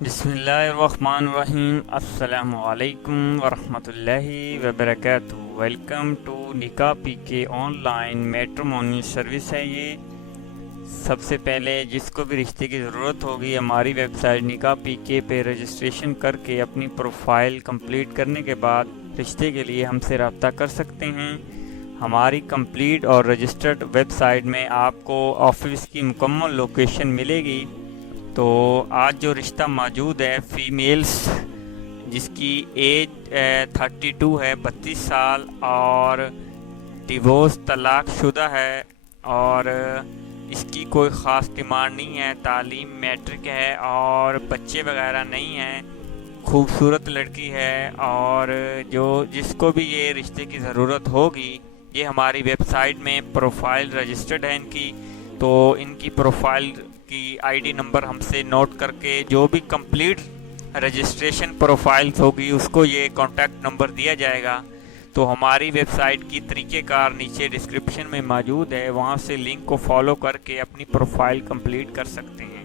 بسم اللہ الرحمن الرحیم۔ السلام علیکم ورحمۃ اللہ وبرکاتہ۔ ویلکم ٹو نکاح پی کے آن لائن میٹرمونی سروس ہے یہ۔ سب سے پہلے جس کو بھی رشتے کی ضرورت ہوگی ہماری ویب سائٹ نکاح پی کے پہ رجسٹریشن کر کے اپنی پروفائل کمپلیٹ کرنے کے بعد رشتے کے لیے ہم سے رابطہ کر سکتے ہیں۔ ہماری کمپلیٹ اور رجسٹرڈ ویب سائٹ میں آپ کو آفس کی مکمل لوکیشن ملے گی۔ تو آج جو رشتہ موجود ہے فیمیلز جس کی ایج 32 ہے، 32 سال، اور ڈیورس طلاق شدہ ہے، اور اس کی کوئی خاص ڈیمانڈ نہیں ہے، تعلیم میٹرک ہے اور بچے وغیرہ نہیں ہیں، خوبصورت لڑکی ہے، اور جس کو بھی یہ رشتے کی ضرورت ہوگی یہ ہماری ویب سائٹ میں پروفائل رجسٹرڈ ہے ان کی، تو ان کی پروفائل کی آئی ڈی نمبر ہم سے نوٹ کر کے جو بھی کمپلیٹ رجسٹریشن پروفائلز ہوگی اس کو یہ کانٹیکٹ نمبر دیا جائے گا۔ تو ہماری ویب سائٹ کی طریقہ کار نیچے ڈسکرپشن میں موجود ہے، وہاں سے لنک کو فالو کر کے اپنی پروفائل کمپلیٹ کر سکتے ہیں۔